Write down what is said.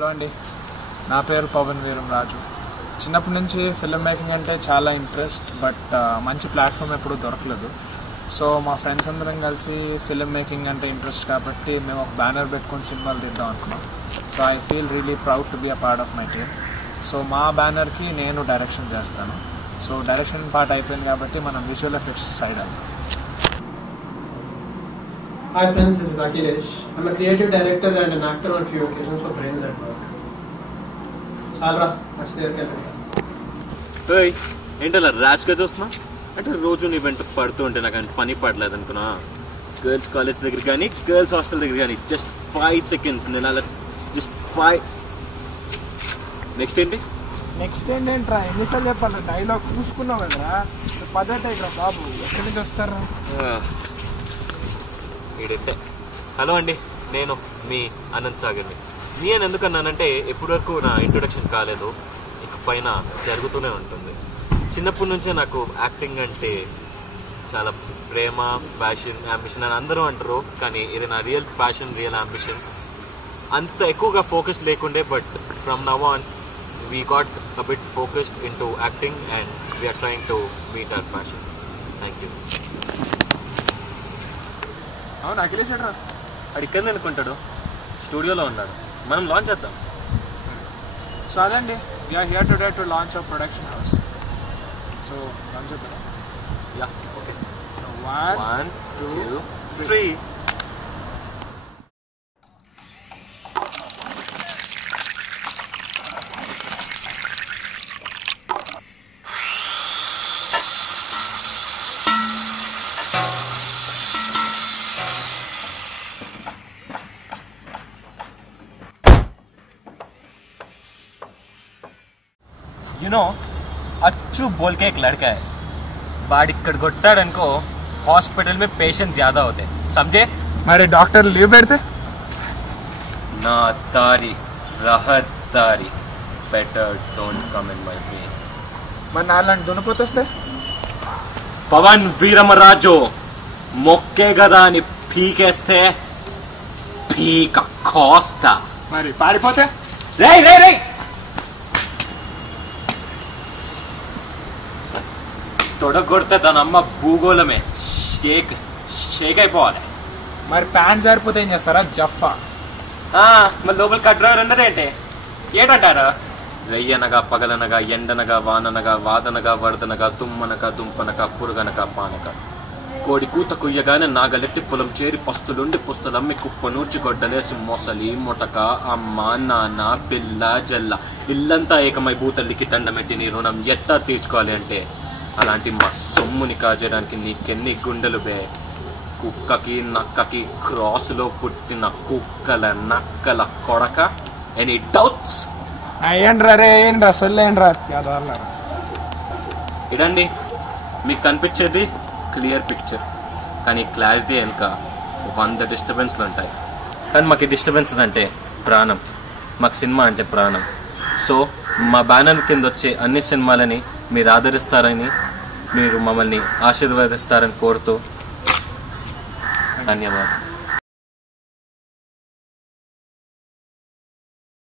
Hello అండి, నా పేరు పవన్ వీరం రాజు. చిన్నప్పటి నుంచి ఫిల్మ్ మేకింగ్ అంటే చాలా ఇంట్రెస్ట్, బట్ మంచి ప్లాట్ఫామ్ ఎప్పుడూ దొరకలేదు. సో మా ఫ్రెండ్స్ అందరం కలిసి ఫిల్మ్ మేకింగ్ అంటే ఇంట్రెస్ట్ కాబట్టి మేము ఒక బ్యానర్ పెట్టుకొని సినిమాలు తీద్దాం అనుకున్నాం. So I feel really proud to be a part of my team. So మా బ్యానర్కి నేను డైరెక్షన్ చేస్తాను. సో డైరెక్షన్ పార్ట్ అయిపోయింది కాబట్టి మనం విజువల్ ఎఫెక్ట్స్ సైడ్ వెళ్దాం. Hi friends, this is Akhilesh. I'm a creative director and an actor on few occasions for Brains at Work. Salra, next year Hey, ఏంటలా ర్యాష్గా చూస్తున్నా అంటే రోజు నీ వెంట పడుతూ ఉంటే నాకు అంటే పని పడలేదు అనుకున్నా. గర్ల్స్ కాలేజ్ దగ్గర కానీ గర్ల్స్ హాస్టల్ దగ్గర కానీ జస్ట్ 5 seconds నేను అలా జస్ట్ 5. నెక్స్ట్ ఏంటంట్రా ఎన్నిసార్లు చెప్పాలి, డైలాగ్ చూసుకున్నావు కదరా, పద్ధతి బాబు ఎక్కడి నుంచి వస్తారా? హలో అండి, నేను మీ అనంత్ సాగర్ని. మీ అని ఎందుకన్నానంటే ఇప్పటి వరకు నా ఇంట్రొడక్షన్ కాలేదు, ఇక పైన జరుగుతూనే ఉంటుంది. చిన్నప్పటి నుంచే నాకు యాక్టింగ్ అంటే చాలా ప్రేమ, ప్యాషన్, అంబిషన్ అని అందరూ అంటారు, కానీ ఇది నా రియల్ ప్యాషన్, రియల్ అంబిషన్. అంత ఎక్కువగా ఫోకస్ లేకుండే, but from now on we got a bit focused into acting and we're trying to meet our passion. Thank you. అవును, అఖిలేష్ రా అది ఇక్కడ అనుకుంటాడు, స్టూడియోలో ఉన్నాడు, మనం లాంచ్ చేద్దాం. సో అదండి, we're here today to launch our production house. So launch చేద్దాం. Yeah, okay. So 1 2 3. You know अच्छू बोल के एक लड़का है, बाड़ కొట్టాడనుకో हॉस्पिटल में पेशेंट ज्यादा होते हैं, समझे? మరి డాక్టర్ లీవ్ పెడితే నా దారి రహదారి, better don't come in my way. మరి నాలాంటి దున్నపోతే పవన్ వీరమరాజు మొక్కే గదా అని పీకేస్తే పీక కోస్తా. మరి పారిపోతే రే రే రే తొడగొడితే దాని అమ్మ భూగోళమే షేక్ అయిపోవాలి. మరి ప్యాంట్ సరిపోతే ఏం చేస్తారా? జఫా. మరి లోపల కడ్రవర్ ఉన్నారేంటి? ఏటంటారు? రెయ్యనగా పగలనగా ఎండనగా వాననగా వాదనగా వరదనగా తుమ్మనగా దుంపనగా పురుగనక పానక కోడి కూత కుయ్యగానే నాగలెట్టి పొలం చేరి పస్తులుండి పుస్తలమ్మి కుప్ప నూర్చి గొడ్డలేసి మొసలి మొటక అమ్మ నాన్న పిల్ల జల్ల ఇల్లంతా ఏకమై భూతల్లికి దండమెట్టి నీ రుణం ఎట్టా తీర్చుకోవాలి అంటే అలాంటి మా సొమ్ముని కాజేయడానికి నీకెన్ని గుండెలు బే? కుక్కకి నక్కకి క్రాస్లో పుట్టిన కుక్కల నక్కల కొడక. Any doubts? ఏంట్రా సొల్లేంట్రా. ఇడండి, మీకు కనిపించేది క్లియర్ పిక్చర్, కానీ క్లారిటీ వెనుక 100 డిస్టర్బెన్స్లు ఉంటాయి. కానీ మాకు డిస్టర్బెన్సెస్ అంటే ప్రాణం, మాకు సినిమా అంటే ప్రాణం. సో మా బ్యానర్ కింద వచ్చే అన్ని సినిమాలని మీరు ఆదరిస్తారని, మీరు మమ్మల్ని ఆశీర్వదిస్తారని కోరుతూ ధన్యవాదాలు.